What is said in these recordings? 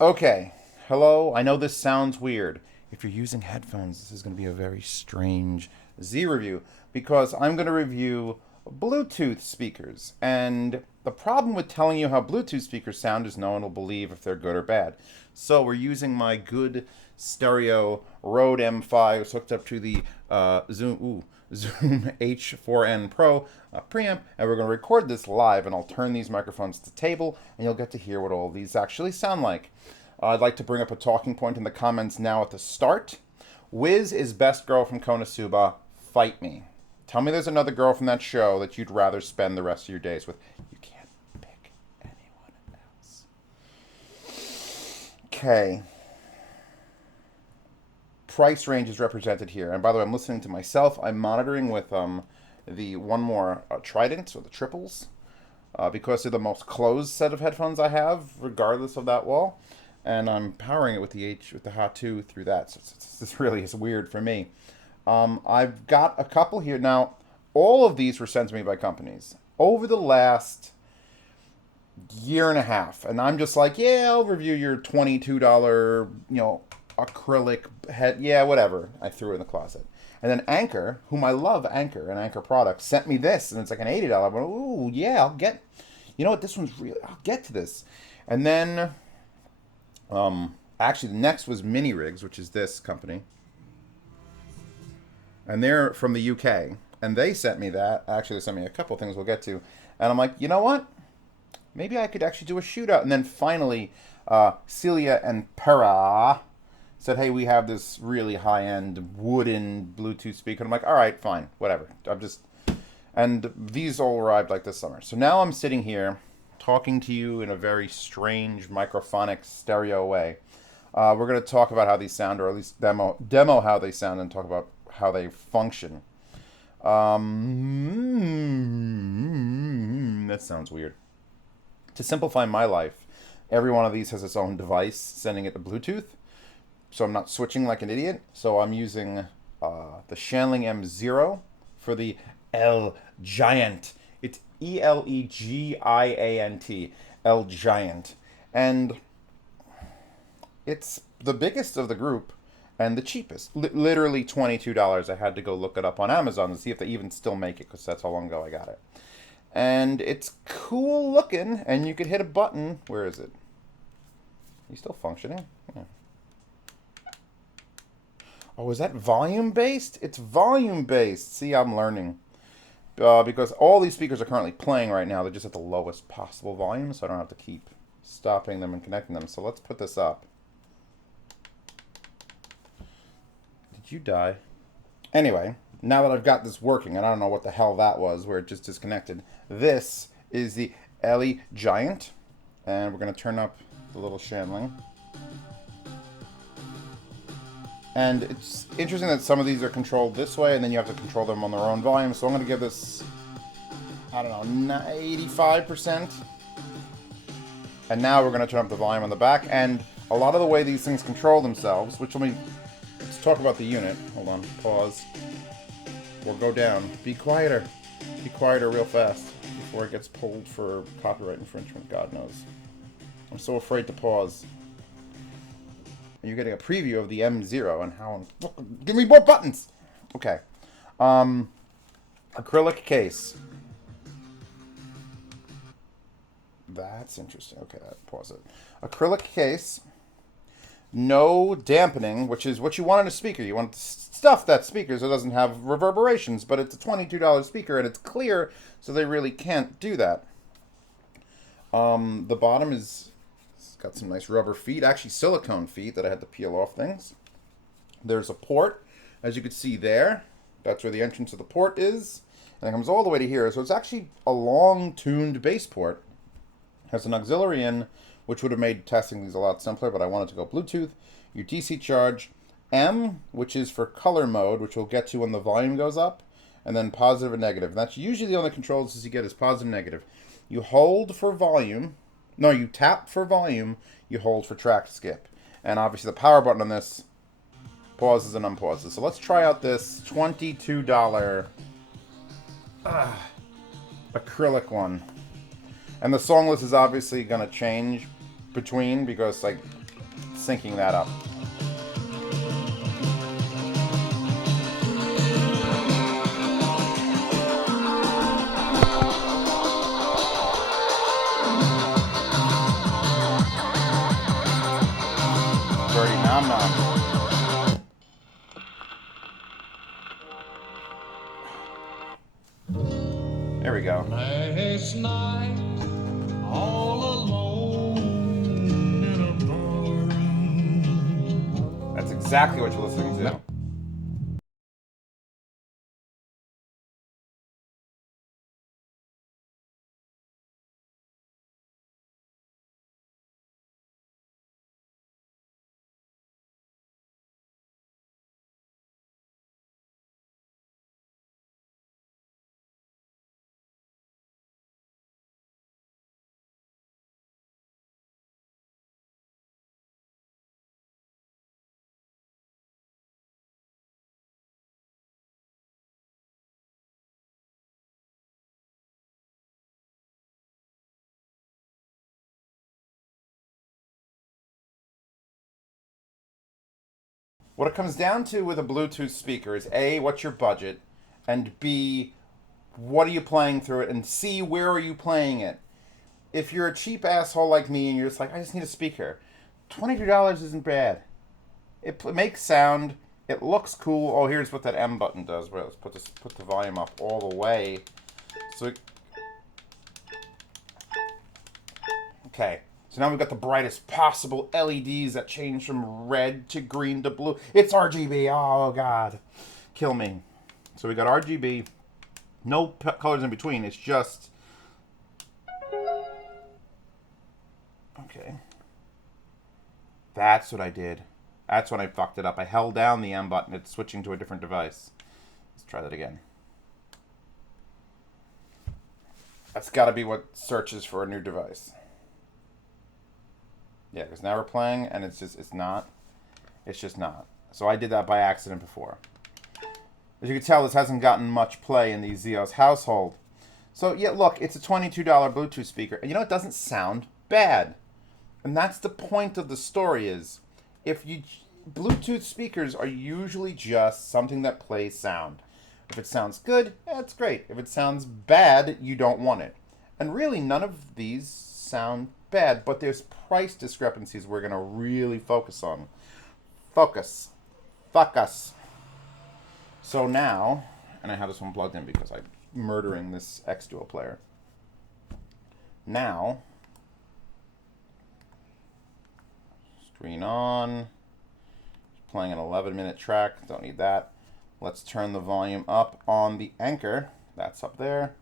Okay. Hello. I know this sounds weird. If you're using headphones, this is going to be a very strange Z review because I'm going to review Bluetooth speakers. And the problem with telling you how Bluetooth speakers sound is no one will believe if they're good or bad. So we're using my good stereo Rode M5. It's hooked up to the Zoom H4n Pro preamp, and we're going to record this live, and I'll turn these microphones to the table, and you'll get to hear what all these actually sound like. I'd like to bring up a talking point in the comments now at the start. Wiz is best girl from Konosuba. Fight me. Tell me there's another girl from that show that you'd rather spend the rest of your days with. You can't pick anyone else. Okay. Price range is represented here. And by the way, I'm listening to myself. I'm monitoring with the one more Trident, or the triples, because they're the most closed set of headphones I have, regardless of that wall. And I'm powering it with the H2 through that. So this really is weird for me. I've got a couple here. Now, all of these were sent to me by companies over the last year and a half. And I'm just like, yeah, I'll review your $22, acrylic head. Yeah, whatever. I threw it in the closet. And then Anchor, whom I love, Anchor and Anchor products, sent me this. And it's like an $80. I went, ooh, yeah, I'll get, you know what, this one's really, I'll get to this. And then, actually, the next was MiniRigs, which is this company. And they're from the UK. And they sent me that. Actually, they sent me a couple of things we'll get to. And I'm like, you know what? Maybe I could actually do a shootout. And then finally, Celia and Pera said, hey, we have this really high-end wooden Bluetooth speaker. And I'm like, all right, fine, whatever. And these all arrived like this summer. So now I'm sitting here talking to you in a very strange microphonic stereo way. We're going to talk about how these sound, or at least demo how they sound, and talk about how they function. That sounds weird. To simplify my life, every one of these has its own device sending it to Bluetooth, so I'm not switching like an idiot. So I'm using the Shanling M0 for the L Giant. It's Elegiant, L Giant, and it's the biggest of the group and the cheapest. Literally $22. I had to go look it up on Amazon to see if they even still make it, because that's how long ago I got it. And it's cool looking, and you could hit a button. Where is it? You still functioning? Yeah. Oh, is that volume based? It's volume based. See, I'm learning. Because all these speakers are currently playing right now. They're just at the lowest possible volume, so I don't have to keep stopping them and connecting them. So let's put this up. Did you die? Anyway, now that I've got this working, and I don't know what the hell that was, where it just disconnected. This is the Ellie Giant, and we're going to turn up the little Shanling. And it's interesting that some of these are controlled this way, and then you have to control them on their own volume. So I'm going to give this, I don't know, 85%. And now we're going to turn up the volume on the back. And a lot of the way these things control themselves, let's talk about the unit. Hold on, pause. Or go down. Be quieter. Be quieter real fast before it gets pulled for copyright infringement, God knows. I'm so afraid to pause. You're getting a preview of the M0 and how give me more buttons. Okay. Acrylic case. That's interesting. Okay, pause it. Acrylic case. No dampening, which is what you want in a speaker. You want to stuff that speaker so it doesn't have reverberations, but it's a $22 speaker and it's clear, so they really can't do that. The bottom is got some nice rubber feet, actually silicone feet that I had to peel off things. There's a port, as you can see there. That's where the entrance of the port is. And it comes all the way to here. So it's actually a long tuned bass port. Has an auxiliary in, which would have made testing these a lot simpler, but I wanted to go Bluetooth. Your DC charge. M, which is for color mode, which we'll get to when the volume goes up. And then positive and negative. And that's usually the only controls you get is positive and negative. You hold for volume. No, you tap for volume, you hold for track skip. And obviously the power button on this pauses and unpauses. So let's try out this $22 acrylic one. And the song list is obviously going to change between, because like syncing that up. Dirty nom nom. There we go. Last night, all alone in a barroom. That's exactly what you're listening to. What it comes down to with a Bluetooth speaker is A, what's your budget? And B, what are you playing through it? And C, where are you playing it? If you're a cheap asshole like me and you're just like, I just need a speaker, $22 isn't bad. It makes sound. It looks cool. Oh, here's what that M button does. Well, let's put the volume up all the way. Okay. So now we've got the brightest possible LEDs that change from red to green to blue. It's RGB. Oh, God. Kill me. So we got RGB. No colors in between. It's just... Okay. That's what I did. That's when I fucked it up. I held down the M button. It's switching to a different device. Let's try that again. That's got to be what searches for a new device. Yeah, because now we're playing, and it's just not. So I did that by accident before. As you can tell, this hasn't gotten much play in the Zeos household. So, yeah, look, it's a $22 Bluetooth speaker. And you know, it doesn't sound bad. And that's the point of the story is, Bluetooth speakers are usually just something that plays sound. If it sounds good, that's great. If it sounds bad, you don't want it. And really, none of these sound bad, but there's price discrepancies we're going to really focus on. Focus. So now, and I have this one plugged in because I'm murdering this X Duo player. Now, screen on, playing an 11-minute track, don't need that. Let's turn the volume up on the Anchor, that's up there.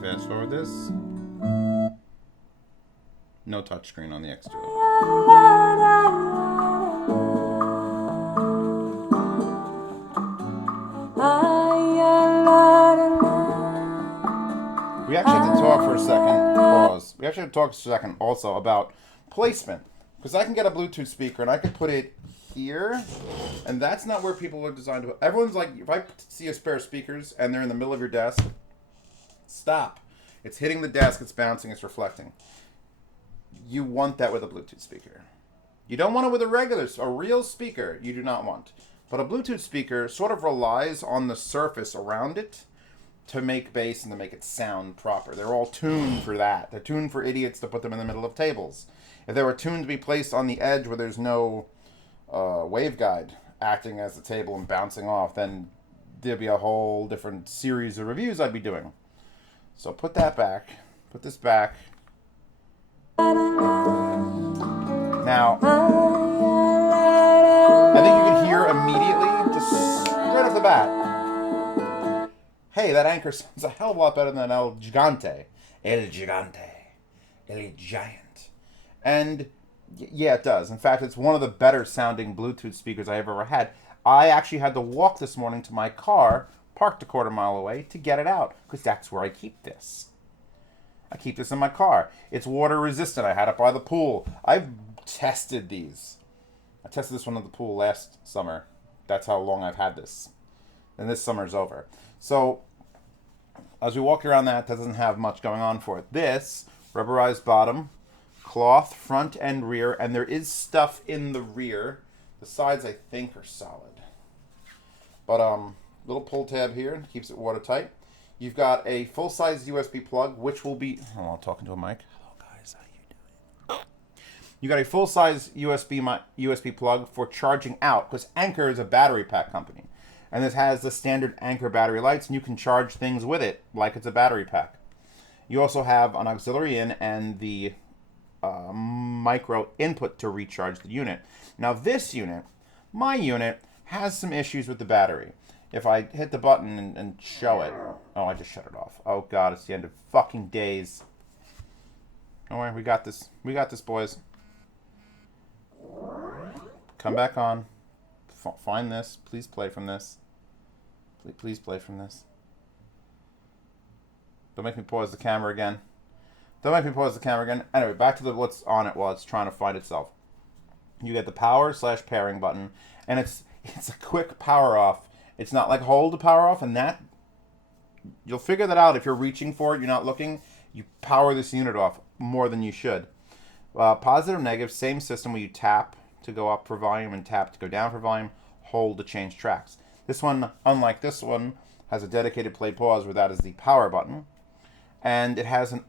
Fast forward this. No touchscreen on the X Duo. We actually have to talk for a second. Pause. We actually have to talk for a second also about placement. Because I can get a Bluetooth speaker and I can put it here. And that's not where people are designed to. Everyone's like, if I see a pair of speakers and they're in the middle of your desk, stop. It's hitting the desk, it's bouncing, it's reflecting. You want that with a Bluetooth speaker. You don't want it with a real speaker, you do not want. But a Bluetooth speaker sort of relies on the surface around it to make bass and to make it sound proper. They're all tuned for that. They're tuned for idiots to put them in the middle of tables. If they were tuned to be placed on the edge where there's no waveguide acting as the table and bouncing off, then there'd be a whole different series of reviews I'd be doing. So put that back. Put this back. Now, I think you can hear immediately, just right off the bat, hey, that Anchor sounds a hell of a lot better than El Gigante. El Giant. And, yeah, it does. In fact, it's one of the better sounding Bluetooth speakers I've ever had. I actually had to walk this morning to my car, parked a quarter mile away, to get it out, because that's where I keep this. I keep this in my car. It's water resistant. I had it by the pool. I've tested these. I tested this one at the pool last summer. That's how long I've had this. And this summer's over. So, as we walk around that doesn't have much going on for it. This, rubberized bottom, cloth, front and rear, and there is stuff in the rear. The sides, I think, are solid. But, little pull tab here, keeps it watertight. You've got a full-size USB plug, which will be... Oh, I'm talking to a mic. Hello, guys. How you doing? You got a full-size USB plug for charging out, because Anker is a battery pack company. And this has the standard Anker battery lights, and you can charge things with it like it's a battery pack. You also have an auxiliary in and the micro input to recharge the unit. Now this unit, my unit, has some issues with the battery. If I hit the button and show it... Oh, I just shut it off. Oh, God, it's the end of fucking days. Don't worry, we got this. We got this, boys. Come back on. Find this. Please play from this. Please play from this. Don't make me pause the camera again. Don't make me pause the camera again. Anyway, back to what's on it while it's trying to find itself. You get the power/pairing button, and it's a quick power off. It's not like hold to power off, and that... You'll figure that out if you're reaching for it, you're not looking. You power this unit off more than you should. Positive, negative, same system where you tap to go up for volume and tap to go down for volume, hold to change tracks. This one, unlike this one, has a dedicated play pause where that is the power button. And it has an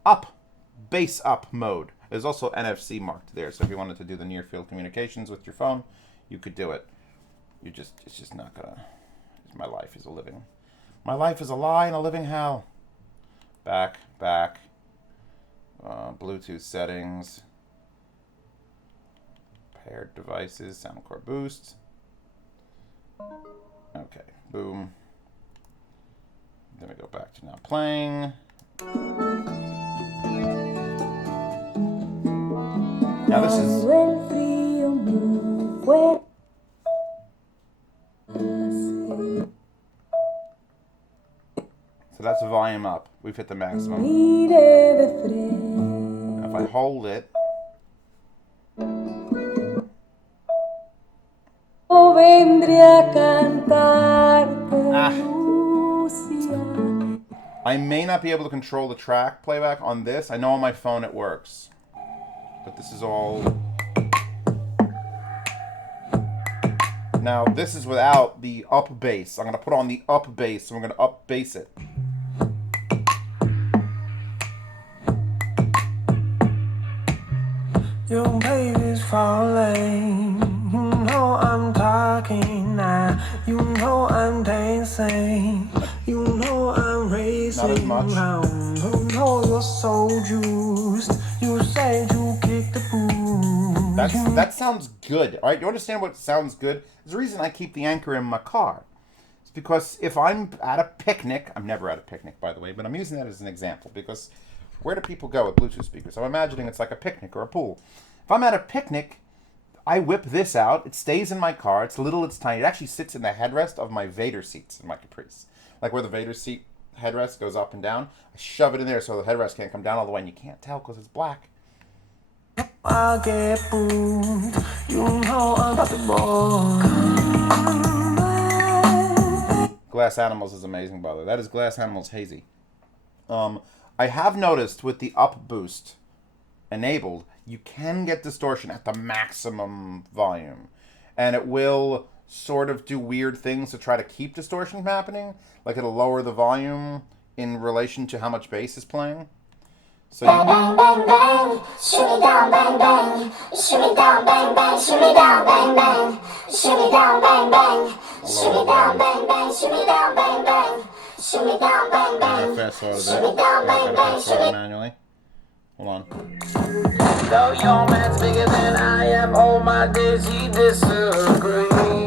bass up mode. There's also NFC marked there, so if you wanted to do the near field communications with your phone, you could do it. It's just not gonna... My life is a living... My life is a lie and a living hell. Back. Bluetooth settings. Paired devices, sound core boost. Okay, boom. Then we go back to now playing. Now this is... So that's volume up. We've hit the maximum. Now if I hold it... I may not be able to control the track playback on this. I know on my phone it works. But this is all... Now, this is without the up bass. I'm going to put on the up bass, so we're going to up bass it. Your baby's falling. You know I'm talking now. You know I'm dancing. You know I'm racing. Not as much. Round. You know you're so juiced. You say you kick the boots. That sounds good. All right, you understand what sounds good? There's a reason I keep the Anker in my car. It's because if I'm at a picnic, I'm never at a picnic, by the way, but I'm using that as an example because where do people go with Bluetooth speakers? I'm imagining it's like a picnic or a pool. If I'm at a picnic, I whip this out. It stays in my car. It's little, it's tiny. It actually sits in the headrest of my Vader seats in my Caprice. Like where the Vader seat headrest goes up and down. I shove it in there so the headrest can't come down all the way, and you can't tell because it's black. I get booed. You know I'm about to ball. Glass Animals is amazing, by the way. That is Glass Animals Hazy. I have noticed with the up boost enabled, you can get distortion at the maximum volume. And it will sort of do weird things to try to keep distortion from happening. Like it'll lower the volume in relation to how much bass is playing. So bang, bang, bang, bang, shimmy down, bang, bang, shimmy down, bang, bang, shimmy down, bang, bang, shimmy down, bang, bang, shimmy down, bang, bang, shimmy down, bang, bang, shimmy down, bang, bang, fast forward a bit. shimmy down, bang, bang, shimmy. Manually. Hold on. Though your man's bigger than I am, all my days he disagrees.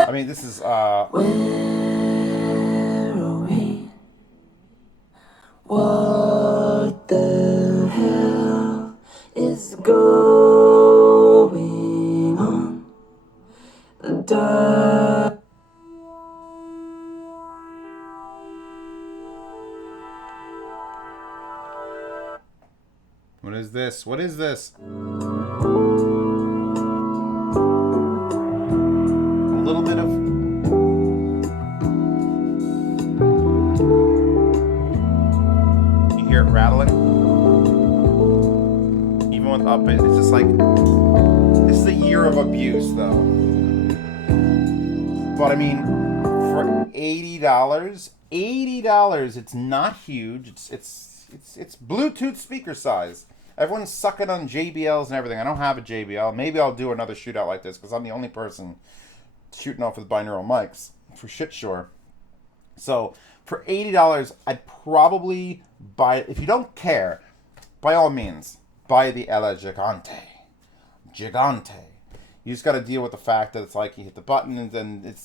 I mean, this is, Where are we? What the hell is going on? this? What is this? A little bit of... You hear it rattling? Even with up, it's just like... This is a year of abuse, though. But I mean, for $80, it's not huge. It's Bluetooth speaker size. Everyone's sucking on JBLs and everything. I don't have a JBL. Maybe I'll do another shootout like this because I'm the only person shooting off with binaural mics for shit sure. So for $80, I'd probably buy it. If you don't care, by all means, buy the Ella Gigante. You just got to deal with the fact that it's like you hit the button and then it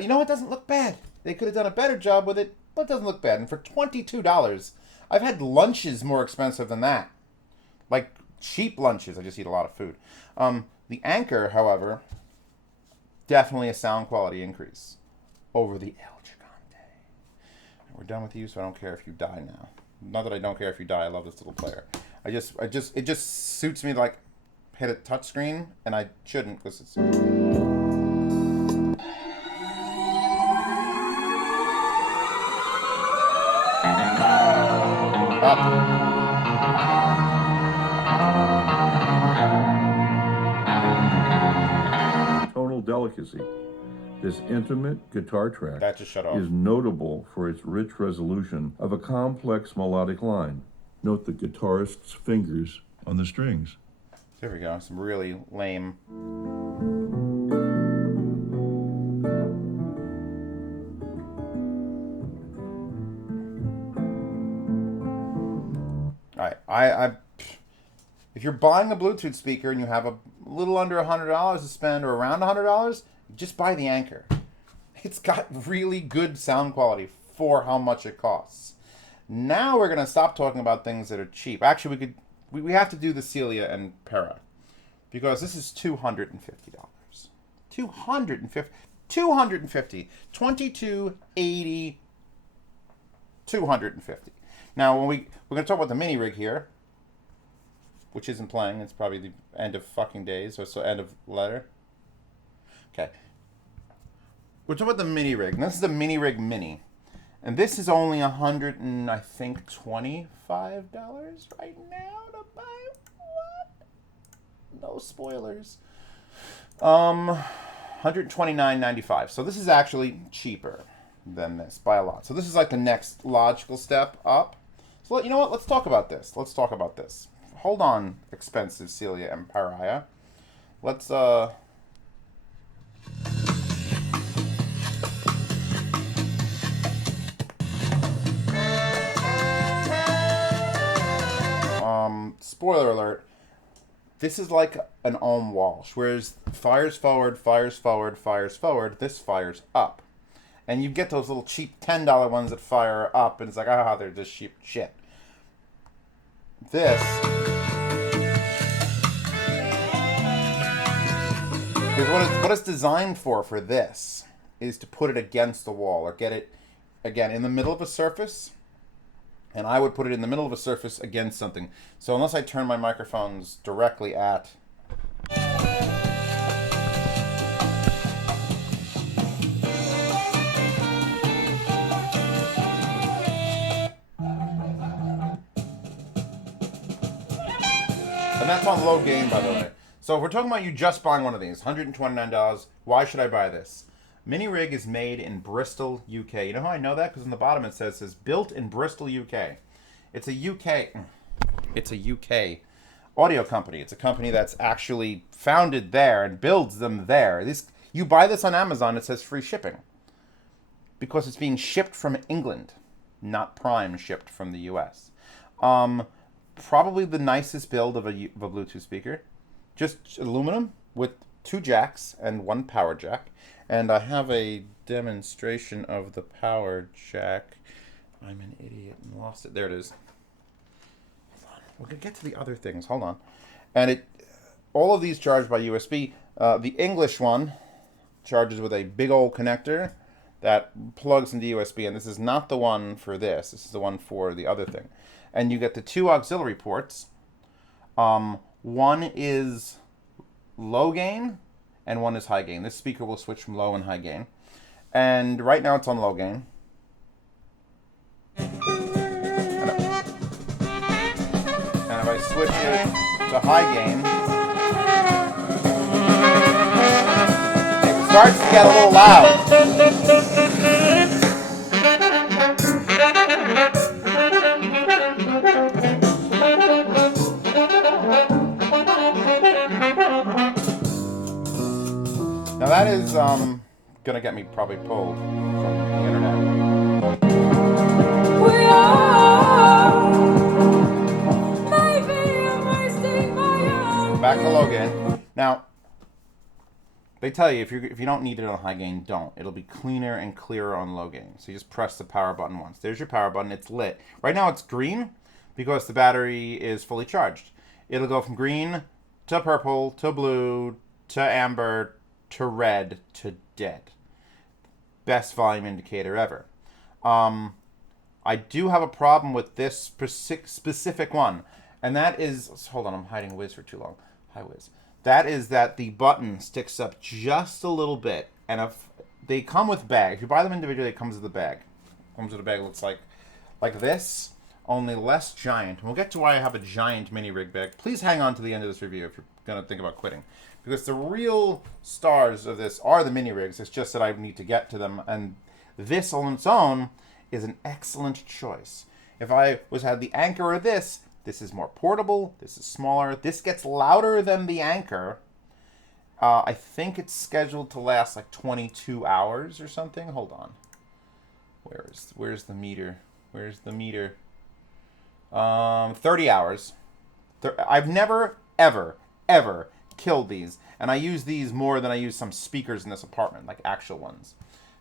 you know, it doesn't look bad. They could have done a better job with it, but it doesn't look bad. And for $22, I've had lunches more expensive than that. Like cheap lunches. I just eat a lot of food. The Anchor, however, definitely a sound quality increase over the El Gigante. We're done with you, so I don't care if you die now. Not that I don't care if you die. I love this little player. It just suits me to like hit a touchscreen, and I shouldn't because it's... Up. Tonal delicacy. This intimate guitar track That just shut off. is notable for its rich resolution of a complex melodic line. Note the guitarist's fingers on the strings. There we go. Some really lame... I if you're buying a Bluetooth speaker and you have a little under $100 to spend or around $100, just buy the Anchor. It's got really good sound quality for how much it costs. Now we're gonna stop talking about things that are cheap. Actually, we have to do the Celia and Para because this is $250. $250. $22.80. $250. Now, when we're going to talk about the MiniRig here, which isn't playing. It's probably the end of fucking days, or so end of letter. Okay. We're talking about the MiniRig. This is the MiniRig Mini. And this is only $125 right now to buy what? No spoilers. $129.95. So this is actually cheaper than this by a lot. So this is like the next logical step up. So you know what? Let's talk about this. Hold on, expensive Celia and Pariah. Let's spoiler alert. This is like an Ohm Walsh, whereas fires forward, this fires up. And you get those little cheap $10 ones that fire up, and it's like, they're just cheap shit. This is what it's designed for this, is to put it against the wall, or get it, again, in the middle of a surface. And I would put it in the middle of a surface against something. So unless I turn my microphones directly at... And that's on low gain, by the way. So if we're talking about you just buying one of these, $129, why should I buy this? MiniRig is made in Bristol, UK. You know how I know that? Because on the bottom it says built in Bristol, UK. It's a UK audio company. It's a company that's actually founded there and builds them there. You buy this on Amazon, it says free shipping. Because it's being shipped from England, not Prime shipped from the US. Probably the nicest build of a Bluetooth speaker. Just aluminum with 2 jacks and 1 power jack. And I have a demonstration of the power jack. I'm an idiot and lost it. There it is. Hold on. We're going to get to the other things. Hold on. And all of these charge by USB. The English one charges with a big old connector that plugs into USB. And this is not the one for this. This is the one for the other thing. And you get the 2 auxiliary ports. One is low gain and one is high gain. This speaker will switch from low and high gain. And right now it's on low gain. And if I switch it to high gain, it starts to get a little loud. Now that is gonna get me probably pulled from the internet. Back to low gain. Now they tell you if you don't need it on high gain, don't. It'll be cleaner and clearer on low gain. So you just press the power button once. There's your power button. It's lit. Right now it's green because the battery is fully charged. It'll go from green to purple to blue to amber to red to dead. Best volume indicator ever. I do have a problem with this specific one, and that is, hold on, I'm hiding Wiz for too long. Hi, Wiz. That is that the button sticks up just a little bit, and if they come with bag, if you buy them individually, it comes with a bag. It comes with a bag that looks like this, only less giant. And we'll get to why I have a giant MiniRig bag. Please hang on to the end of this review if you're going to think about quitting. Because the real stars of this are the MiniRigs. It's just that I need to get to them. And this on its own is an excellent choice. If I had the Anchor or this is more portable. This is smaller. This gets louder than the Anchor. I think it's scheduled to last like 22 hours or something. Hold on. Where's the meter? Where's the meter? 30 hours. I've never, ever killed these, and I use these more than I use some speakers in this apartment, like actual ones.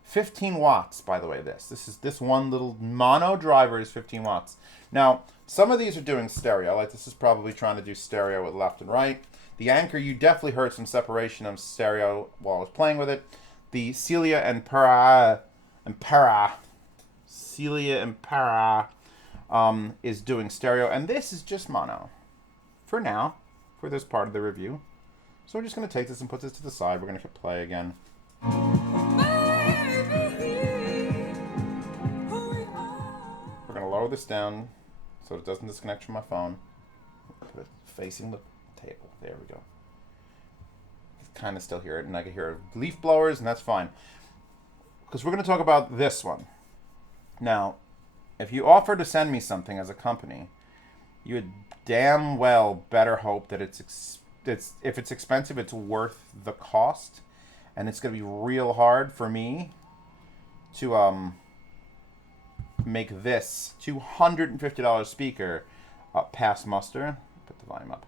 15 watts, by the way. This one little mono driver is 15 watts. Now, some of these are doing stereo, like this is probably trying to do stereo with left and right. The Anchor, you definitely heard some separation of stereo while I was playing with it. The Celia and Para is doing stereo, and this is just mono for now, for this part of the review. So we're just going to take this and put this to the side. We're going to hit play again. We're going to lower this down so it doesn't disconnect from my phone. Put it facing the table. There we go. I can kind of still hear it, and I can hear leaf blowers, and that's fine. Because we're going to talk about this one. Now, if you offer to send me something as a company, you would damn well better hope that if it's expensive, it's worth the cost, and it's going to be real hard for me to make this $250 speaker pass muster. Put the volume up.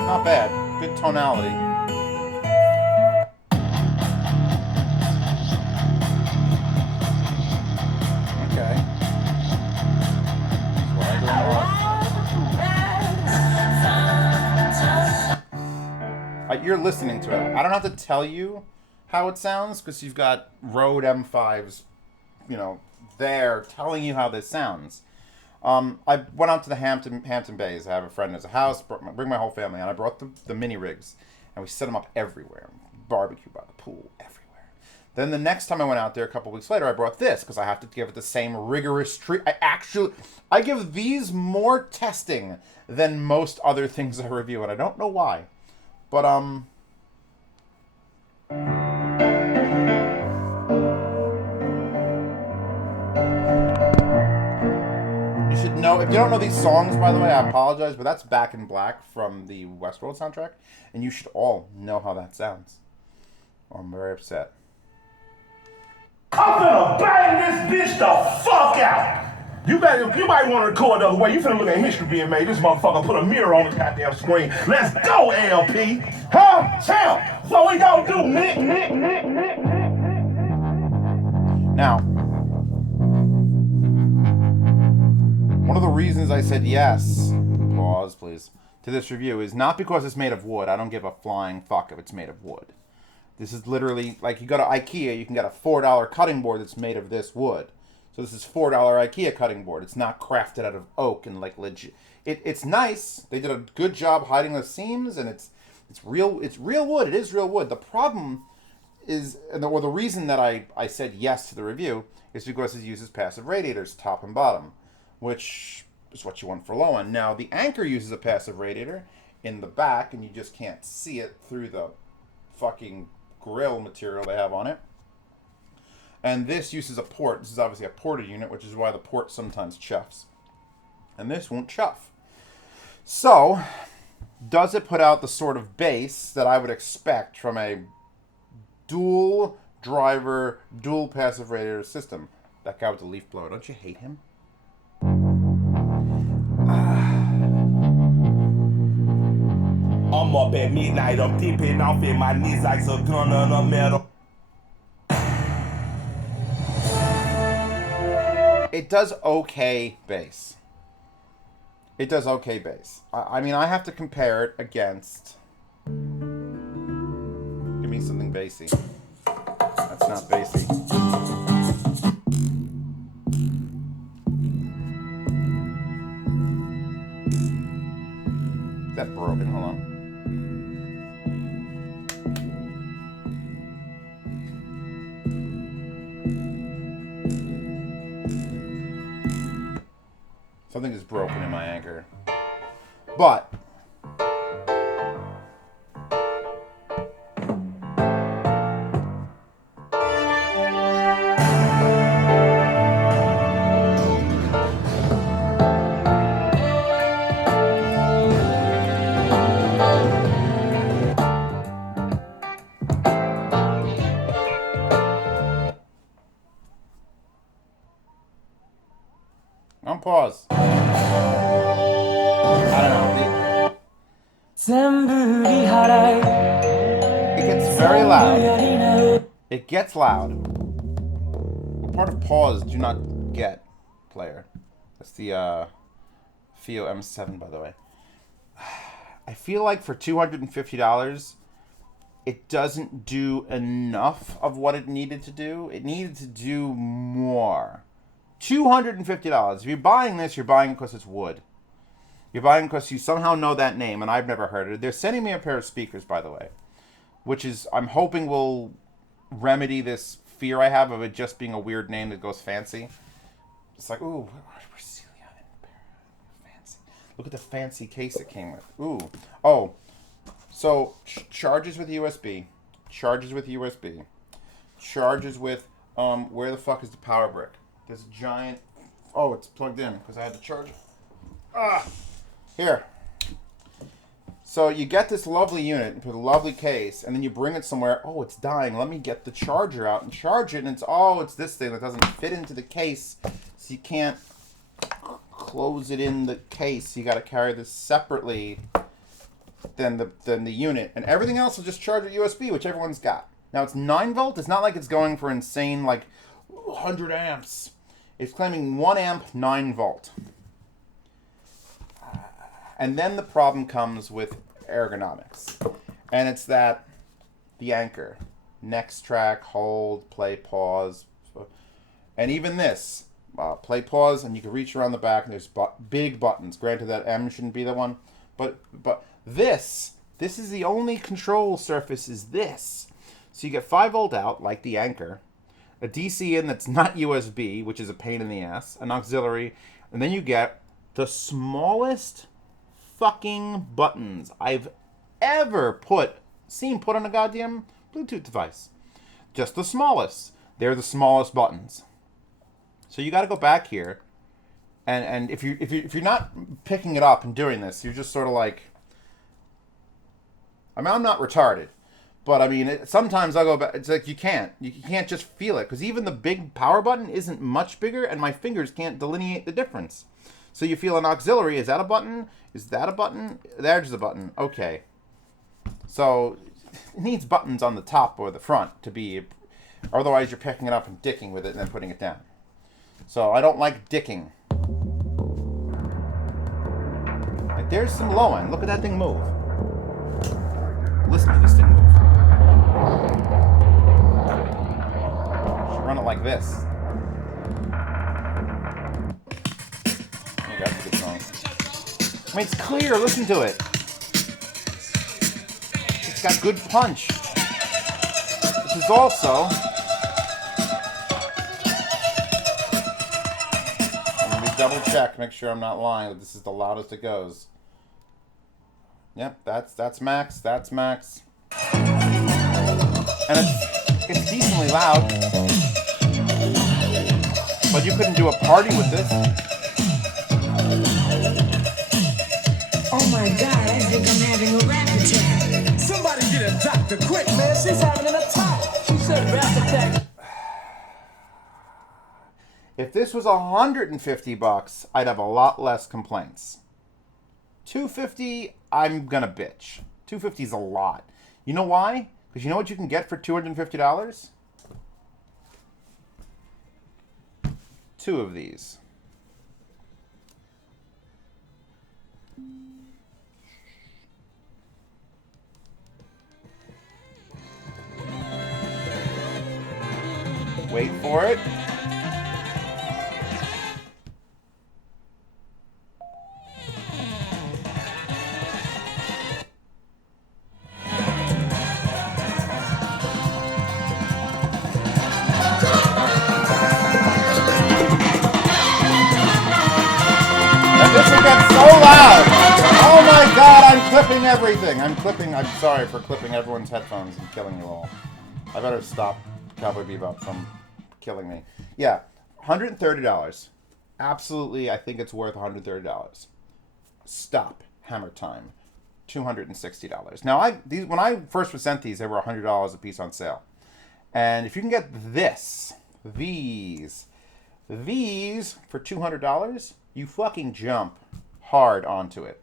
Not bad. Good tonality. Okay. You're listening to it. I don't have to tell you how it sounds because you've got Rode M5s, there telling you how this sounds. I went out to the Hampton Bays. I have a friend who has a house, bring my whole family, and I brought the MiniRigs, and we set them up everywhere. Barbecue by the pool, everywhere. Then the next time I went out there, a couple weeks later, I brought this, because I have to give it the same rigorous treat. I give these more testing than most other things I review, and I don't know why. But, if you don't know these songs, by the way, I apologize, but that's Back in Black from the Westworld soundtrack, and you should all know how that sounds. I'm very upset. I'm finna bang this bitch the fuck out! You might want to record the other way. You finna look at history being made. This motherfucker put a mirror on the goddamn screen. Let's go, LP! Huh? Champ! What we gonna do, Nick? Now, one of the reasons I said yes, pause, please, to this review is not because it's made of wood. I don't give a flying fuck if it's made of wood. This is literally, like, you go to IKEA, you can get a $4 cutting board that's made of this wood. So this is $4 IKEA cutting board. It's not crafted out of oak and, like, legit. It's nice. They did a good job hiding the seams, and it's real wood. It is real wood. The problem is, or the reason that I said yes to the review is because it uses passive radiators, top and bottom, which is what you want for low end. Now, the Anchor uses a passive radiator in the back, and you just can't see it through the fucking grill material they have on it. And this uses a port. This is obviously a ported unit, which is why the port sometimes chuffs. And this won't chuff. So, does it put out the sort of bass that I would expect from a dual driver, dual passive radiator system? That guy with the leaf blower, don't you hate him? I'm up at midnight, I'm dipping off in my knees like a gun on a metal. It does okay bass. It does okay bass. I mean, I have to compare it against... Give me something bassy. That's not bassy. Is that broken? Hold on. Something is broken in my Anchor. But on pause. I don't know. It gets very loud. It gets loud. What part of pause do you not get, player? That's the FIO M7, by the way. I feel like for $250, it doesn't do enough of what it needed to do. It needed to do more. $250. If you're buying this, you're buying it because it's wood. You're buying it because you somehow know that name, and I've never heard it. They're sending me a pair of speakers, by the way, which is, I'm hoping will remedy this fear I have of it just being a weird name that goes fancy. It's like, ooh, Brazilian, fancy. Look at the fancy case it came with. Ooh. Oh, so charges with USB. Charges with USB. Charges with, where the fuck is the power brick? This giant... Oh, it's plugged in because I had to charge it. Here. So you get this lovely unit with a lovely case, and then you bring it somewhere. Oh, it's dying. Let me get the charger out and charge it. And it's this thing that doesn't fit into the case, so you can't close it in the case. You got to carry this separately than the unit, and everything else will just charge at USB, which everyone's got. Now it's 9 volt. It's not like it's going for insane 100 amps. It's claiming 1 amp, 9 volt. And then the problem comes with ergonomics. And it's that the Anchor, next track, hold, play, pause. And even this, play, pause, and you can reach around the back, and there's big buttons. Granted, that M shouldn't be the one. But this is the only control surface is this. So you get 5 volt out, like the Anchor. A DC in that's not USB, which is a pain in the ass, an auxiliary, and then you get the smallest fucking buttons I've ever seen put on a goddamn Bluetooth device. Just the smallest. They're the smallest buttons. So you got to go back here, and if you're not picking it up and doing this, you're just sort of like, I mean, I'm not retarded. But, I mean, sometimes I'll go back. It's like you can't just feel it. Because even the big power button isn't much bigger, and my fingers can't delineate the difference. So you feel an auxiliary. Is that a button? Is that a button? There's the button. Okay. So it needs buttons on the top or the front to be... Otherwise, you're picking it up and dicking with it and then putting it down. So I don't like dicking. I There's some low end. Look at that thing move. Listen to this thing move. Should run it like this. Okay, that's a good song. I mean, it's clear. Listen to it. It's got good punch. This is also... Let me double check, make sure I'm not lying. This is the loudest it goes. Yep, that's max. That's max. And it's decently loud. But you couldn't do a party with this. Oh my God, I think I'm having a rap attack. Somebody get a doctor quick, man. She's having an attack. She said rap attack. If this was $150, I'd have a lot less complaints. $250, I'm gonna bitch. $250 is a lot. You know why? Because you know what you can get for $250? 2 of these. Wait for it. Oh my God, I'm clipping everything. I'm sorry for clipping everyone's headphones and killing you all. I better stop Cowboy Bebop from killing me. Yeah, $130. Absolutely, I think it's worth $130. Stop. Hammer time. $260. Now, when I first was sent these, they were $100 a piece on sale. And if you can get these for $200, you fucking jump hard onto it.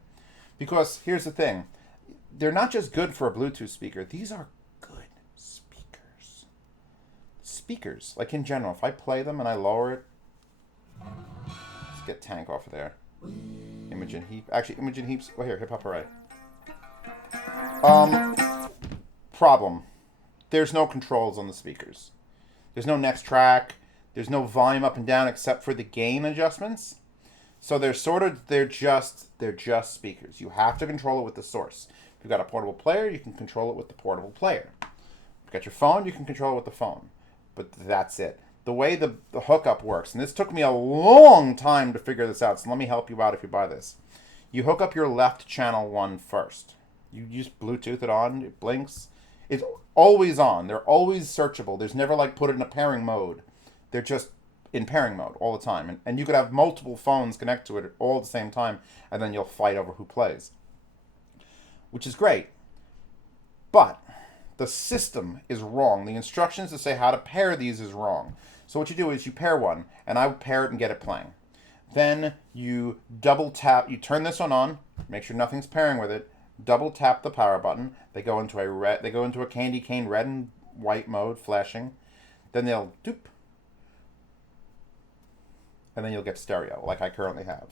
Because here's the thing. They're not just good for a Bluetooth speaker. These are good speakers. Speakers, like in general. If I play them and I lower it... Let's get Tank off of there. Imogen Heap. Actually, Imogen Heap's... Well, here, Hip Hop Hooray. Problem. There's no controls on the speakers. There's no next track. There's no volume up and down except for the gain adjustments. So they're just speakers. You have to control it with the source. If you've got a portable player, you can control it with the portable player. If you've got your phone, you can control it with the phone. But that's it. The way the hookup works, and this took me a long time to figure this out, so let me help you out if you buy this. You hook up your left channel 1 first. You just Bluetooth it on, it blinks. It's always on. They're always searchable. There's never like put it in a pairing mode. They're just in pairing mode all the time. And you could have multiple phones connect to it all at the same time, and then you'll fight over who plays. Which is great. But the system is wrong. The instructions to say how to pair these is wrong. So what you do is you pair one, and I would pair it and get it playing. Then you double tap, you turn this one on, make sure nothing's pairing with it, double tap the power button. They go into a candy cane red and white mode, flashing. Then they'll doop. And then you'll get stereo, like I currently have.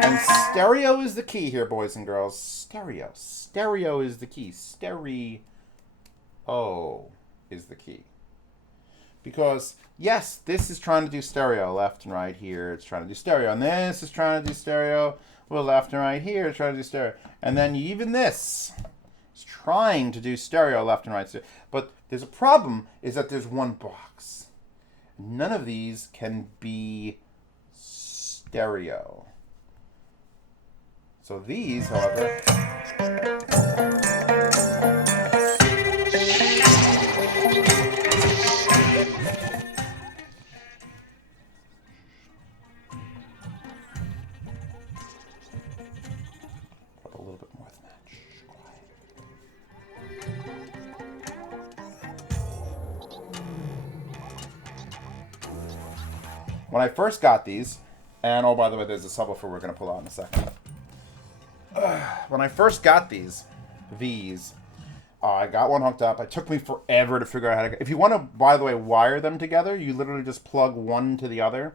And stereo is the key here, boys and girls. Stereo. Stereo is the key. Stereo is the key. Because, yes, this is trying to do stereo left and right here. It's trying to do stereo. And this is trying to do stereo. Well, left and right here. It's trying to do stereo. And then even this... trying to do stereo left and right. But there's a problem, is that there's one box. None of these can be stereo. So these, however... a little bit more than that. Shh, quiet. When I first got these, and oh, by the way, there's a subwoofer we're going to pull out in a second. When I first got these, I got one hooked up. It took me forever to figure out how to... If you want to, by the way, wire them together, you literally just plug one to the other,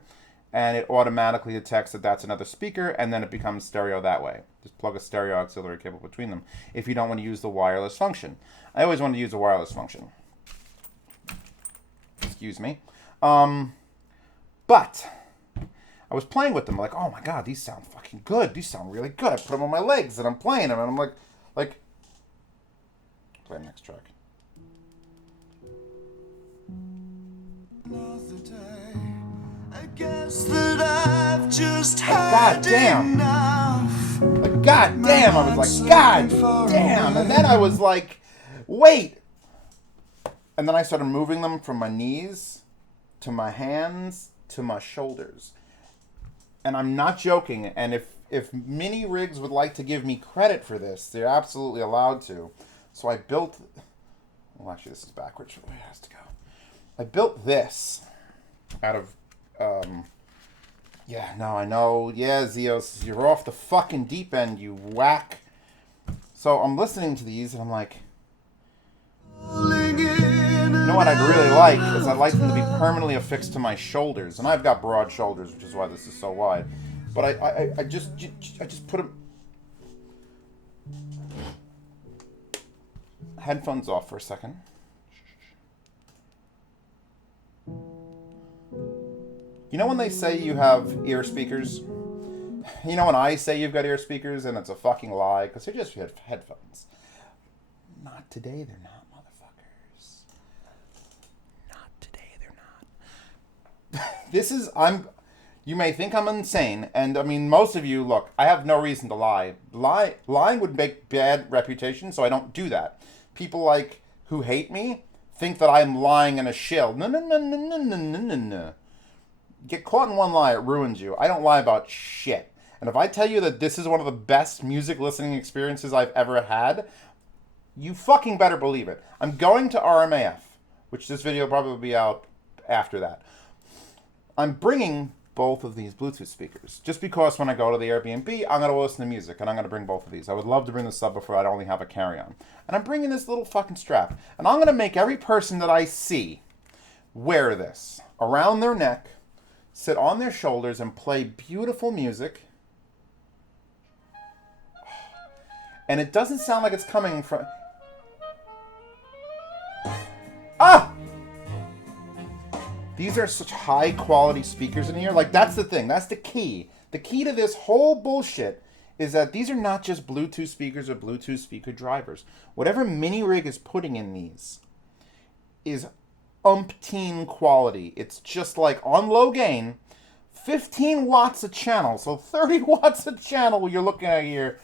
and it automatically detects that that's another speaker, and then it becomes stereo that way. Just plug a stereo auxiliary cable between them if you don't want to use the wireless function. I always want to use the wireless function. Excuse me. But I was playing with them, like, oh my god, these sound fucking good. These sound really good. I put them on my legs, and I'm playing them, and I'm like, play the next track. I guess that I've just God damn. Like, god damn. I was like, god damn. And then I was like, wait. And then I started moving them from my knees to my hands to my shoulders. And I'm not joking. And if MiniRigs would like to give me credit for this, they're absolutely allowed to. So I built... Well, actually, this is backwards from the way it has to go. I built this out of... Yeah, no, I know. Yeah, Zeos, you're off the fucking deep end, you whack. So I'm listening to these, and I'm like... You know what I'd really like is I'd like them to be permanently affixed to my shoulders. And I've got broad shoulders, which is why this is so wide. But I just put them... Headphones off for a second. You know when they say you have ear speakers? You know when I say you've got ear speakers and it's a fucking lie? Because they're just headphones. Not today, they're not, motherfuckers. Not today, they're not. You may think I'm insane, and I mean, most of you, look, I have no reason to lie. Lying would make bad reputation, so I don't do that. People who hate me think that I'm lying in a shill. No. Get caught in one lie, it ruins you. I don't lie about shit. And if I tell you that this is one of the best music listening experiences I've ever had, you fucking better believe it. I'm going to RMAF, which this video probably will be out after that. I'm bringing both of these Bluetooth speakers. Just because when I go to the Airbnb, I'm going to listen to music, and I'm going to bring both of these. I would love to bring the subwoofer. I'd only have a carry-on. And I'm bringing this little fucking strap. And I'm going to make every person that I see wear this around their neck, sit on their shoulders, and play beautiful music. And it doesn't sound like it's coming from... Ah! These are such high-quality speakers in here. Like, that's the thing. That's the key. The key to this whole bullshit is that these are not just Bluetooth speakers or Bluetooth speaker drivers. Whatever MiniRig is putting in these is umpteen quality. It's just like, on low gain, 15 watts a channel. So 30 watts a channel you're looking at here.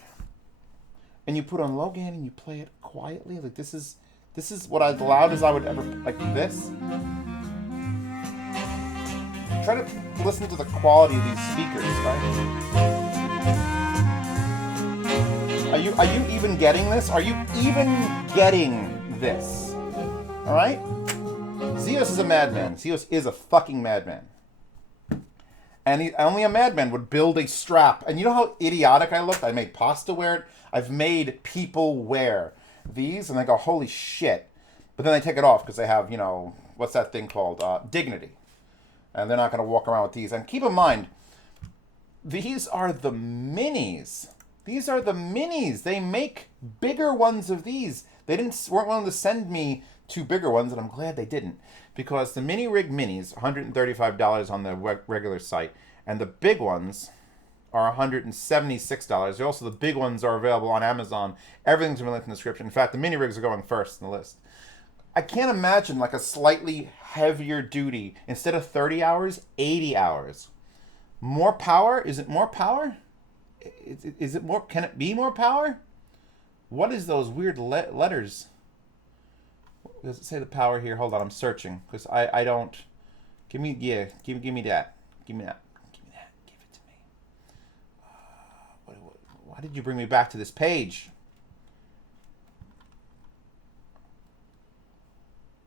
And you put on low gain and you play it quietly. Like, this is what as loud as I would ever... Like this. Try to listen to the quality of these speakers, right? Are you even getting this? Are you even getting this? All right? Zeus is a madman. Zeus is a fucking madman. And only a madman would build a strap. And you know how idiotic I looked? I made pasta wear it. I've made people wear these, and they go, holy shit. But then they take it off because they have, what's that thing called? Dignity. And they're not going to walk around with these. And keep in mind, these are the minis. These are the minis. They make bigger ones of these. They weren't willing to send me two bigger ones, and I'm glad they didn't. Because the MiniRig minis, $135 on the regular site, and the big ones are $176. Also, the big ones are available on Amazon. Everything's in the link in the description. In fact, the MiniRigs are going first in the list. I can't imagine like a slightly heavier duty. Instead of 30 hours, 80 hours. More power? Is it more power? Is it more? Can it be more power? What is those weird letters? Does it say the power here? Hold on, I'm searching because I don't. Give me that. Give me that. Give it to me. Why did you bring me back to this page?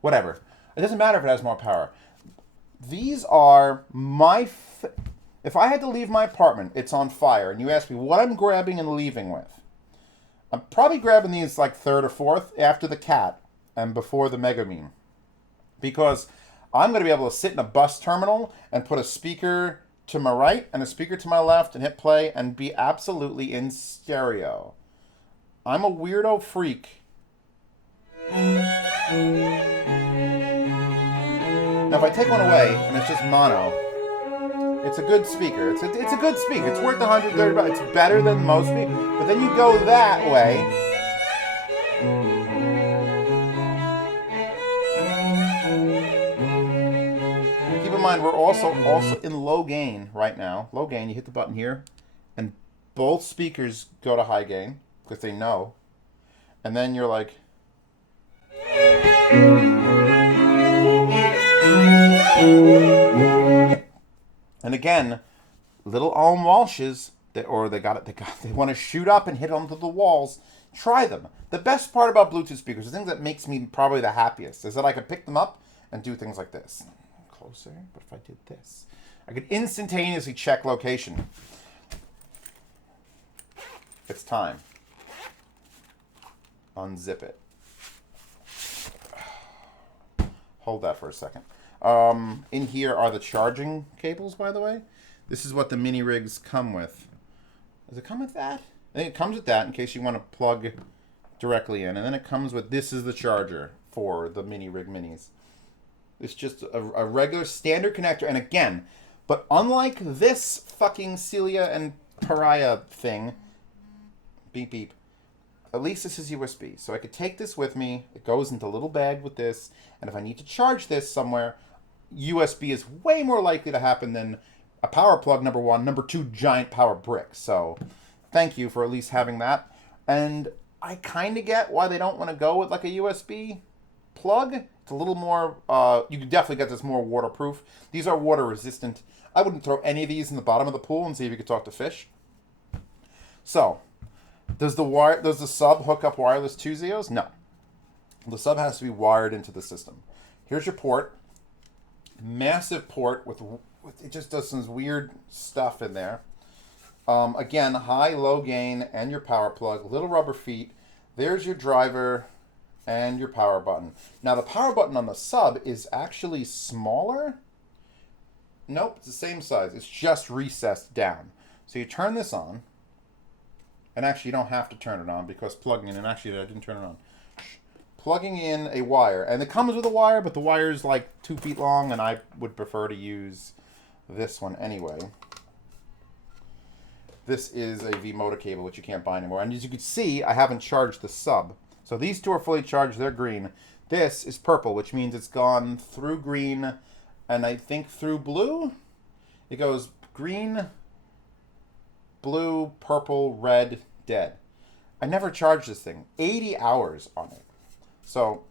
Whatever. It doesn't matter if it has more power. These are my... If I had to leave my apartment, it's on fire, and you ask me what I'm grabbing and leaving with, I'm probably grabbing these like third or fourth after the Cat and before the Megamine. Because I'm going to be able to sit in a bus terminal and put a speaker to my right and a speaker to my left and hit play and be absolutely in stereo. I'm a weirdo freak. Now, if I take one away and it's just mono, it's a good speaker. It's a good speaker. It's worth $130. It's better than most speakers. But then you go that way. Keep in mind, we're also in low gain right now. Low gain, you hit the button here, and both speakers go to high gain because they know. And then you're like... And again, little Owen Walshes, they want to shoot up and hit onto the walls. Try them. The best part about Bluetooth speakers, the thing that makes me probably the happiest, is that I could pick them up and do things like this. Closer, but if I did this, I could instantaneously check location. It's time. Unzip it. Hold that for a second. In here are the charging cables, by the way. This is what the MiniRigs come with. Does it come with that? I think it comes with that in case you want to plug directly in. And then it comes with, this is the charger for the MiniRig Minis. It's just a regular standard connector. And again, but unlike this fucking Celia and Pariah thing, beep beep, at least this is USB. So I could take this with me. It goes into a little bag with this. And if I need to charge this somewhere, USB is way more likely to happen than a power plug, number one. Number two, giant power brick. So thank you for at least having that. And I kind of get why they don't want to go with like a USB plug. It's a little more, you can definitely get this more waterproof. These are water resistant. I wouldn't throw any of these in the bottom of the pool and see if you could talk to fish. So, does the sub hook up wireless to Zeos? No. The sub has to be wired into the system. Here's your port. Massive port with it just does some weird stuff in there. Again, high, low gain, and your power plug. Little rubber feet. There's your driver and your power button. Now, the power button on the sub is actually smaller. Nope, it's the same size. It's just recessed down. So you turn this on. And actually, you don't have to turn it on because plugging in, and actually, I didn't turn it on. Plugging in a wire, and it comes with a wire, but the wire is like 2 feet long, and I would prefer to use this one anyway. This is a V-motor cable, which you can't buy anymore. And as you can see, I haven't charged the sub. So these two are fully charged, they're green. This is purple, which means it's gone through green, and I think through blue? It goes green, blue, purple, red, dead. I never charged this thing. 80 hours on it. So,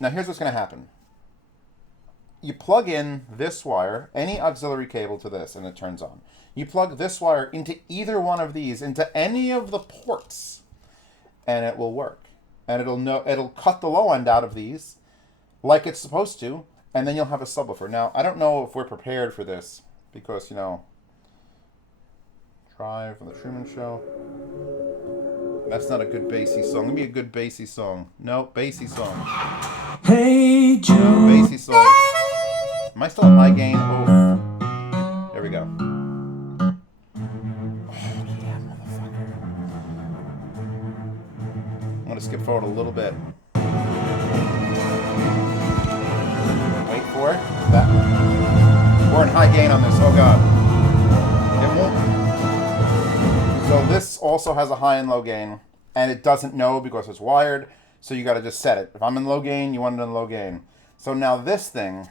now here's what's going to happen. You plug in this wire, any auxiliary cable to this, and it turns on. You plug this wire into either one of these, into any of the ports, and it will work. And it'll cut the low end out of these, like it's supposed to, and then you'll have a subwoofer. Now, I don't know if we're prepared for this, because, you know, Drive from the Truman Show. That's not a good bassy song. Give me a good bassy song. No, bassy song. Hey Jude. No, bassy song. Am I still at high gain? Oh. There we go. Oh, yeah, motherfucker. I'm going to skip forward a little bit. Wait for it. That. We're in high gain on this. Oh, God. It won't. So this also has a high and low gain, and it doesn't know because it's wired, so you got to just set it. If I'm in low gain, you want it in low gain. So now this thing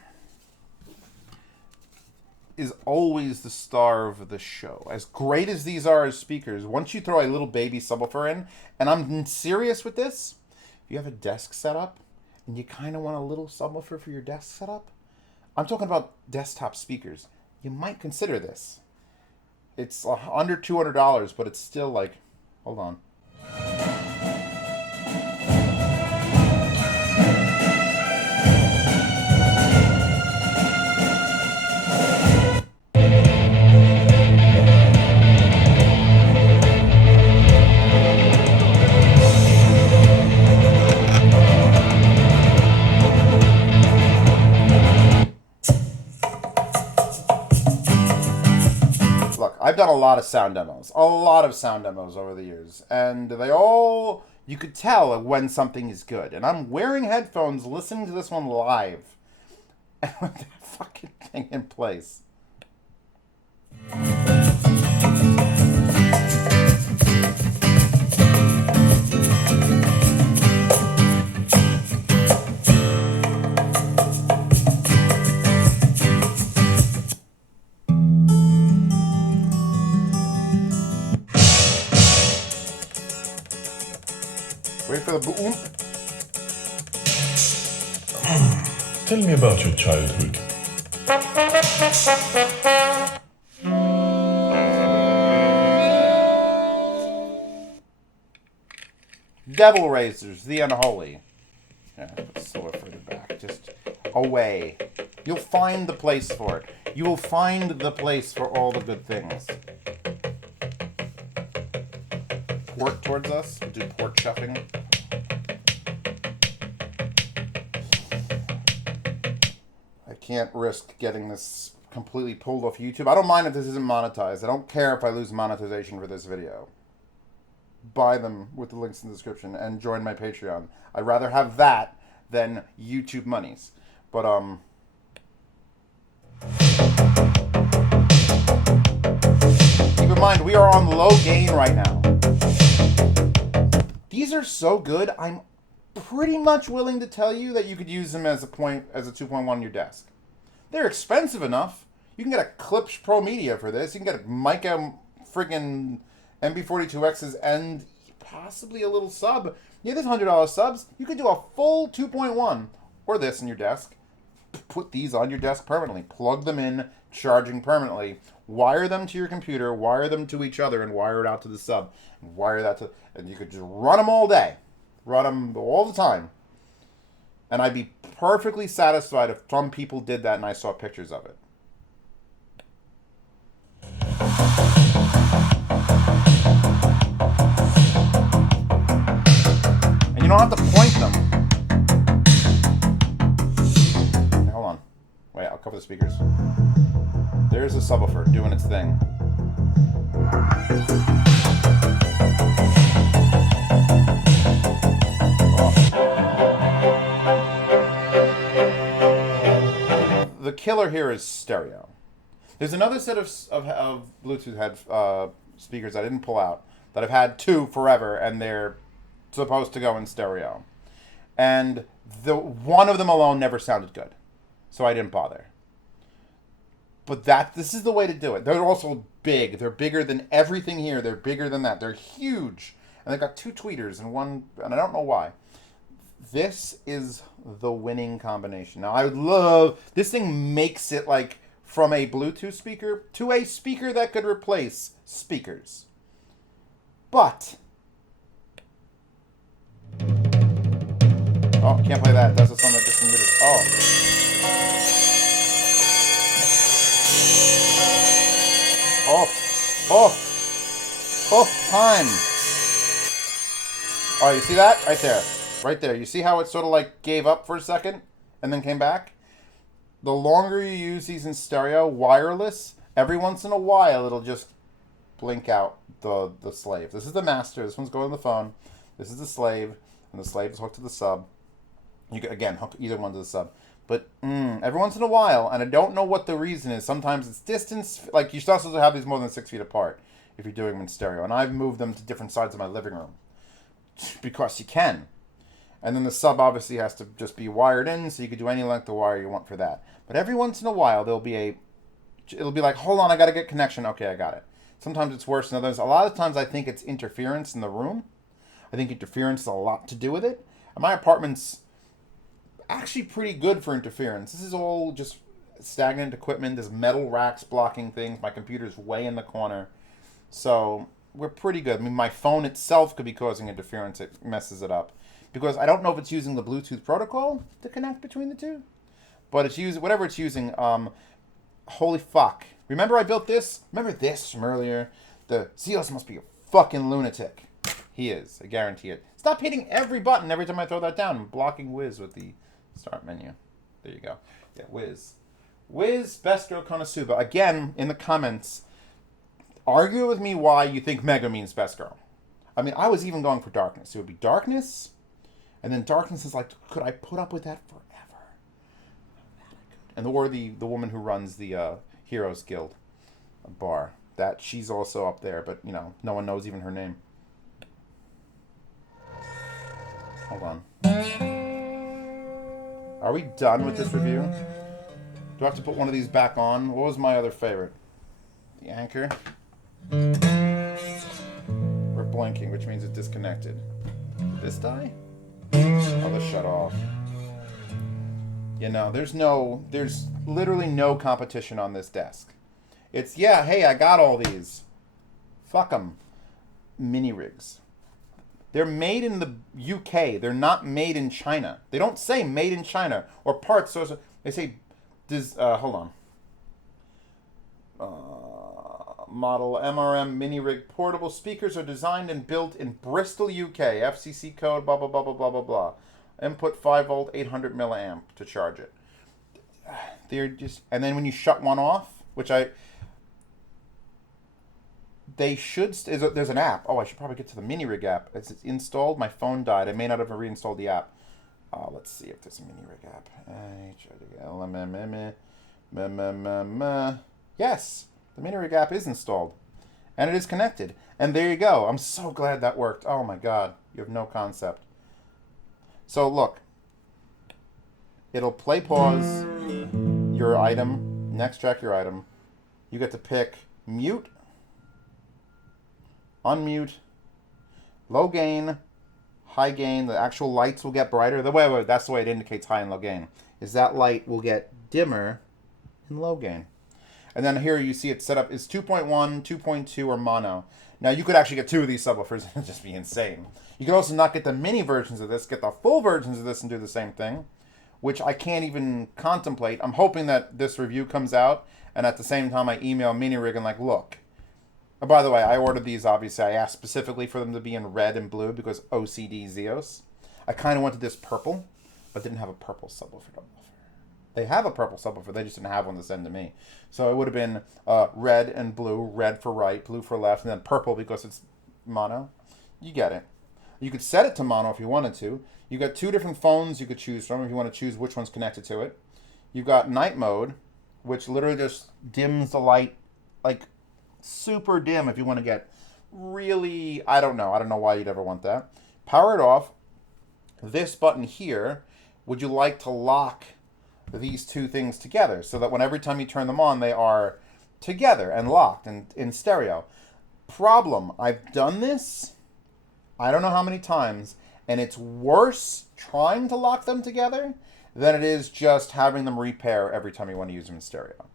is always the star of the show. As great as these are as speakers, once you throw a little baby subwoofer in, and I'm serious with this, if you have a desk setup, and you kind of want a little subwoofer for your desk setup, I'm talking about desktop speakers, you might consider this. It's under $200, but it's still like, hold on. I've done a lot of sound demos. A lot of sound demos over the years. And they all... You could tell when something is good. And I'm wearing headphones listening to this one live. And with that fucking thing in place. Wait for the boom. Tell me about your childhood. Devil Raisers, the Unholy. Yeah, so further back. Just away. You'll find the place for it. You will find the place for all the good things. Port towards us. We'll do port shuffling. I can't risk getting this completely pulled off YouTube. I don't mind if this isn't monetized. I don't care if I lose monetization for this video. Buy them with the links in the description and join my Patreon. I'd rather have that than YouTube monies. But, keep in mind, we are on low gain right now. These are so good, I'm pretty much willing to tell you that you could use them as a 2.1 on your desk. They're expensive enough. You can get a Klipsch Pro Media for this. You can get a Mica friggin' MB42Xs and possibly a little sub. Yeah, there's $100 subs. You could do a full 2.1 or this in your desk. Put these on your desk permanently. Plug them in, charging permanently. Wire them to your computer, wire them to each other, and wire it out to the sub. And wire that to... And you could just run them all day. Run them all the time. And I'd be perfectly satisfied if some people did that and I saw pictures of it. And you don't have to point them. Okay, hold on. Wait, I'll cover the speakers. There's a subwoofer doing its thing. The killer here is stereo. There's another set of Bluetooth speakers I didn't pull out that I've had two forever, and they're supposed to go in stereo. And the one of them alone never sounded good, so I didn't bother. But this is the way to do it. They're also big. They're bigger than everything here. They're bigger than that. They're huge, and they've got two tweeters and one, and I don't know why. This is the winning combination. Now, I would love... This thing makes it like from a Bluetooth speaker to a speaker that could replace speakers. But... Oh, can't play that. That's the song that just muted. Oh. Time. Oh, you see that? Right there. Right there. You see how it sort of like gave up for a second and then came back? The longer you use these in stereo, wireless, every once in a while it'll just blink out the slave. This is the master. This one's going to the phone. This is the slave. And the slave is hooked to the sub. You can, again, hook either one to the sub. But every once in a while, and I don't know what the reason is. Sometimes it's distance. Like, you're not supposed to have these more than 6 feet apart if you're doing them in stereo. And I've moved them to different sides of my living room. Because you can. And then the sub obviously has to just be wired in, so you could do any length of wire you want for that. But every once in a while, it'll be like, hold on, I got to get connection. Okay, I got it. Sometimes it's worse than others. A lot of times I think it's interference in the room. I think interference has a lot to do with it. And my apartment's actually pretty good for interference. This is all just stagnant equipment. There's metal racks blocking things. My computer's way in the corner. So we're pretty good. I mean, my phone itself could be causing interference. It messes it up. Because I don't know if it's using the Bluetooth protocol to connect between the two. But it's using, whatever it's using, holy fuck. Remember I built this? Remember this from earlier? The Zeos must be a fucking lunatic. He is. I guarantee it. Stop hitting every button every time I throw that down. I'm blocking Wiz with the start menu. There you go. Yeah, Wiz. Wiz Bestro Konosuba. Again, in the comments, Argue with me why you think Mega means best girl. I mean, I was even going for darkness. It would be darkness, and then darkness is like, could I put up with that forever? And or the woman who runs the Heroes Guild bar. That she's also up there, but you know, no one knows even her name. Hold on. Are we done with this review? Do I have to put one of these back on? What was my other favorite? The anchor. We're blinking, which means it's disconnected. Did this die? Oh, this shut off. You know, there's literally no competition on this desk. It's, yeah, hey, I got all these. Fuck them. MiniRigs. They're made in the UK. They're not made in China. They don't say made in China or parts. So they say, hold on. Model MRM MiniRig portable speakers are designed and built in Bristol, UK. FCC code, blah, blah, blah, blah, blah, blah, blah. Input 5 volt, 800 milliamp to charge it. They're just, and then when you shut one off, which there's an app. Oh, I should probably get to the MiniRig app. It's installed. My phone died. I may not have reinstalled the app. Let's see if there's a MiniRig app. Yes, the MiniRig app is installed. And it is connected. And there you go. I'm so glad that worked. Oh my God. You have no concept. So look. It'll play pause your item. Next track your item. You get to pick mute, unmute, low gain, high gain. The actual lights will get brighter. That's the way it indicates high and low gain. Is that light will get dimmer in low gain. And then here you see it set up is 2.1, 2.2, or mono. Now you could actually get two of these subwoofers and just be insane. You could also not get the mini versions of this, get the full versions of this and do the same thing, which I can't even contemplate. I'm hoping that this review comes out and at the same time I email MiniRig and like, look. Oh, by the way, I ordered these, obviously. I asked specifically for them to be in red and blue because OCD Zeos. I kind of wanted this purple, but didn't have a purple subwoofer to offer. They have a purple subwoofer, they just didn't have one to send to me. So it would have been red and blue, red for right, blue for left, and then purple because it's mono. You get it. You could set it to mono if you wanted to. You got two different phones you could choose from if you want to choose which one's connected to it. You've got night mode, which literally just dims the light, like super dim if you want to get really, I don't know why you'd ever want that. Power it off. This button here, would you like to lock these two things together so that when every time you turn them on, they are together and locked and in stereo? Problem, I've done this, I don't know how many times, and it's worse trying to lock them together than it is just having them repair every time you want to use them in stereo.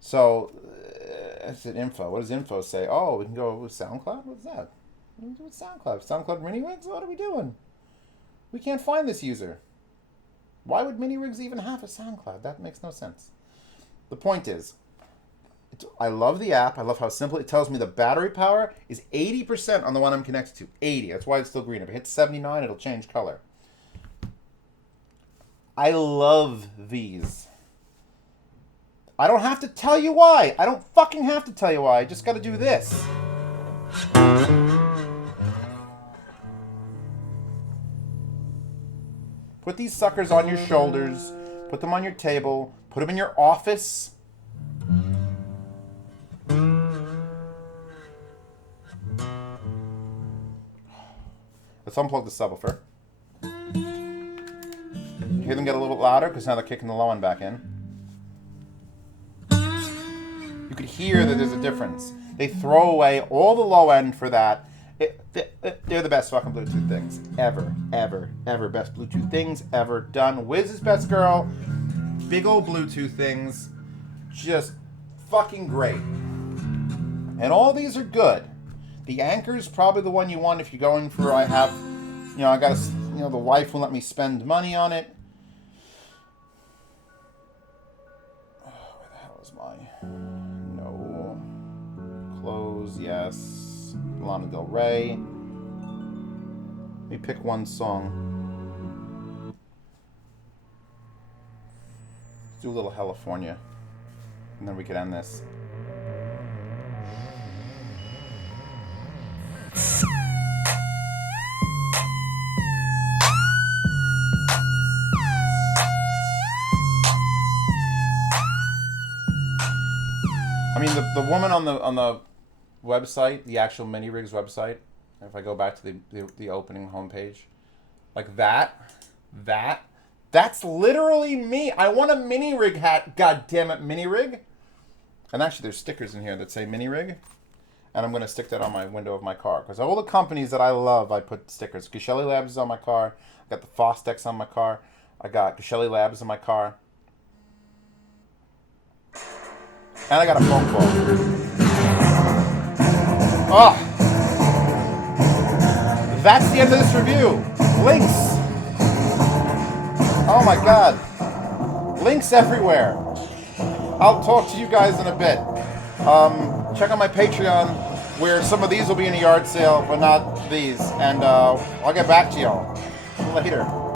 So, it's an info. What does info say? Oh, we can go with SoundCloud? What's that? What do we do with SoundCloud? SoundCloud MiniRigs? What are we doing? We can't find this user. Why would MiniRigs even have a SoundCloud? That makes no sense. The point is, I love the app. I love how simple it tells me the battery power is 80% on the one I'm connected to. 80. That's why it's still green. If it hits 79, it'll change color. I love these. I don't have to tell you why. I don't fucking have to tell you why. I just got to do this. Put these suckers on your shoulders. Put them on your table. Put them in your office. Let's unplug the subwoofer. Hear them get a little bit louder because now they're kicking the low end back in. You could hear that there's a difference. They throw away all the low end for that. They're the best fucking Bluetooth things ever, ever, ever. Best Bluetooth things ever done. Wiz is best girl. Big old Bluetooth things. Just fucking great. And all these are good. The Anchor's probably the one you want if you're going for, I got the wife will let me spend money on it. Oh, where the hell is my... No. Close, yes. Lana Del Rey. Let me pick one song. Let's do a little California. And then we could end this. I mean, the woman on the website, the actual MiniRig's website, if I go back to the opening homepage, like that's literally me. I want a MiniRig hat. God damn it, MiniRig. And actually, there's stickers in here that say MiniRig, and I'm gonna stick that on my window of my car because all the companies that I love, I put stickers. Geshelli Labs is on my car. I got the Fostex on my car. I got Geshelli Labs in my car. And I got a phone call. Oh! That's the end of this review. Links. Oh my god. Links everywhere. I'll talk to you guys in a bit. Check out my Patreon where some of these will be in a yard sale, but not these. And I'll get back to y'all later.